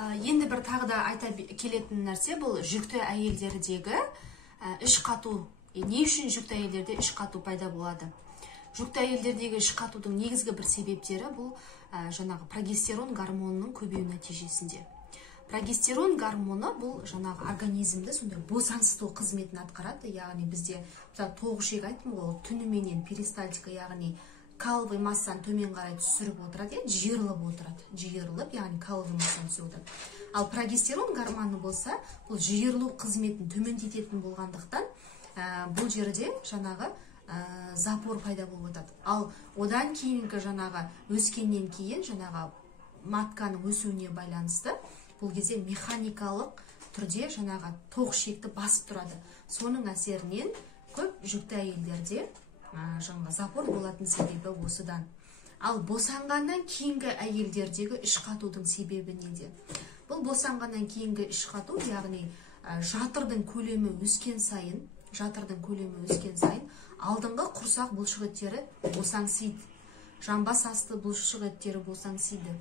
Енді бір тағы да айта келетін нәрсе бұл жүкті әйелдердегі іш қату. Не үшін жүкті әйелдерде іш қату пайда болады? Жүкті әйелдердегі іш қатудың негізгі бір себептері бұл жаңағы прогестерон гормонының көбею нәтижесінде. Прогестерон гормоны бұл жаңағы организмді сондай босаңсыту қызметін атқарады. Яғни бізде тоғышек айттым ғой, түніменен перистальтика, яғни каловый массаны төмен қарай түсіріп отырады, жиырылып отырады. Жиырылып, яғни каловый массаны түсіріп отырады. Ал прогестерон гормоны болса, бұл жиырылу қызметін төмендететін болғандықтан, бұл жерде жаңағы запор пайда болып отырады. Ал одан кейінгі жаңағы өскеннен кейін жаңағы матканың өсуіне байланысты бұл кезде механикалық түрде жаңағы тоғышекті басып тұрады. Соның әсерінен көп жүкті әйелдерде жаңағы запор болатын себебі осыдан. Ал босанғаннан кейінгі әйелдердегі іш қатудың себебі неде? Бұл босанғаннан кейінгі іш қату, яғни жатырдың көлемі өскен сайын, алдыңғы құрсақ бұлшықеттері босаңсиды. Жамбас асты бұлшықеттері босаңсиды.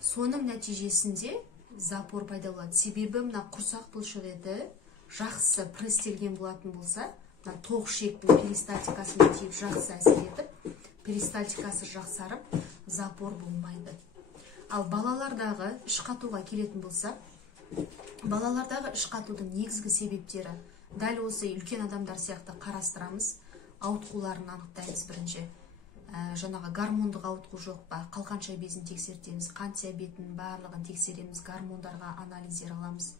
Соның нәтижесінде запор пайда болады. Себебі мына құрсақ бұлшықеті жақсы пресстелген болатын болса, тоғышектің перистальтикасына тиіп жақсы әсер етіп, перистальтикасы жақсарып, запор болмайды. Ал балалардағы іш қатуға келетін болса, балалардағы іш қатудың негізгі себептері дәл осы үлкен адамдар сияқты қарастырамыз. Ауытқуларын анықтаймыз бірінші. Жаңағы гормондық ауытқу жоқ па, қалқанша безін тексертеміз, қант диабетінің барлығын тексереміз, гормондарға анализдер аламыз.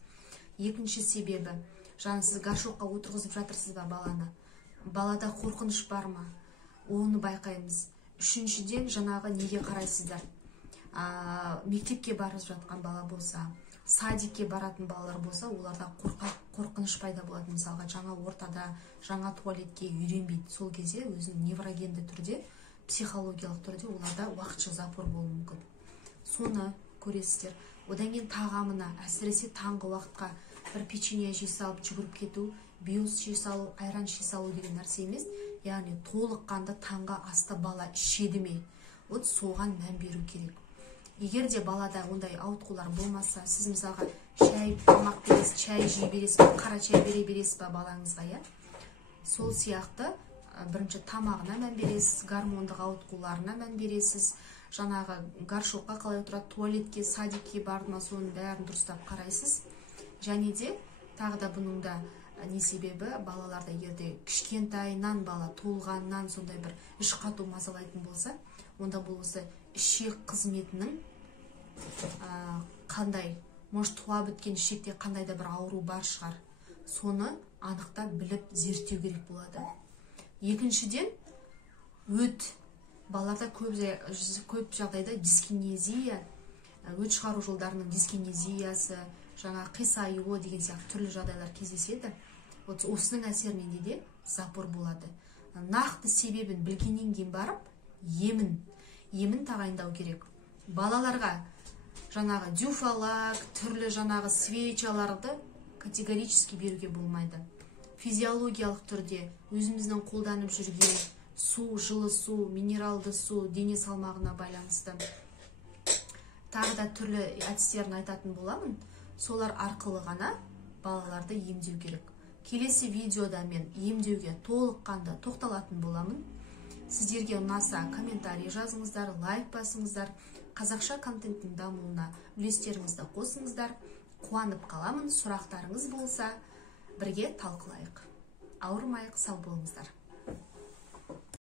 Екінші себебі, жаңа сіз горшокқа отырғызып жатырсыз ба баланы? Балада қорқыныш бар ма? Оны байқаймыз. Үшіншіден, жаңағы неге қарайсыздар? Мектепке барып жатқан бала болса, садикке баратын балалар болса, оларда қорқыныш пайда болады. Мысалға, жаңа ортада, жаңа туалетке үйренбейді. Сол кезде өзінің неврогенді түрде, психологиялық түрде оларда уақытша запор болуы мүмкін. Соны көресіздер. Одан кейін тағамына, әсіресе таңғы уақытқа бір печенье жей салып жүгіріп кету, биос жей салу, айран жей салу деген нәрсе емес. Яғни толыққанды таңғы асты бала ішеді ме? Вот соған мән беру керек. Егер де балада ондай ауытқулар болмаса, сіз мысалға шай, тамақ бересіз, чай жей бересіз, қара чай бере бересіз ба балаңызға, я? Сол сияқты бірінші тамағына мән бересіз, гормондық ауытқуларына мән бересіз, жаңағы горшокқа қалай отырады, туалетке, садикке барды ма, соның бәрін дұрыстап қарайсыз. Және де тағы да бұның да не себебі, балаларда егерде кішкентайынан бала толғаннан сондай бір іш қату мазалайтын болса, онда бұл осы ішек қызметінің қандай, может туа біткен ішекте қандай да бір ауру бар шығар. Соны анықтап біліп зерттеу керек болады. Екіншіден, өт. Балаларда көп жағдайда дискинезия, өт шығару жолдарының дискинезиясы, жаңа қисаюы деген сияқты түрлі жағдайлар кездеседі. Осының әсерінен де запор болады. Нақты себебін білгеннен кейін барып, емін тағайындау керек. Балаларға жаңағы дюфалак, түрлі жаңағы свечаларды категорически беруге болмайды. Физиологиялық түрде өзіміздің қолданып жүрген су, жылы су, минералды су, дене салмағына байланысты тағы да түрлі әдістерін айтатын боламын. Солар арқылы ғана балаларды емдеу керек. Келесі видеода мен емдеуге толыққанды тоқталатын боламын. Сіздерге ұнаса комментарий жазыңыздар, лайк басыңыздар, қазақша контенттің дамуына үлестеріңізді қосыңыздар. Қуанып қаламын. Сұрақтарыңыз болса, бірге талқылайық. Ауырмайық, сау болыңыздар.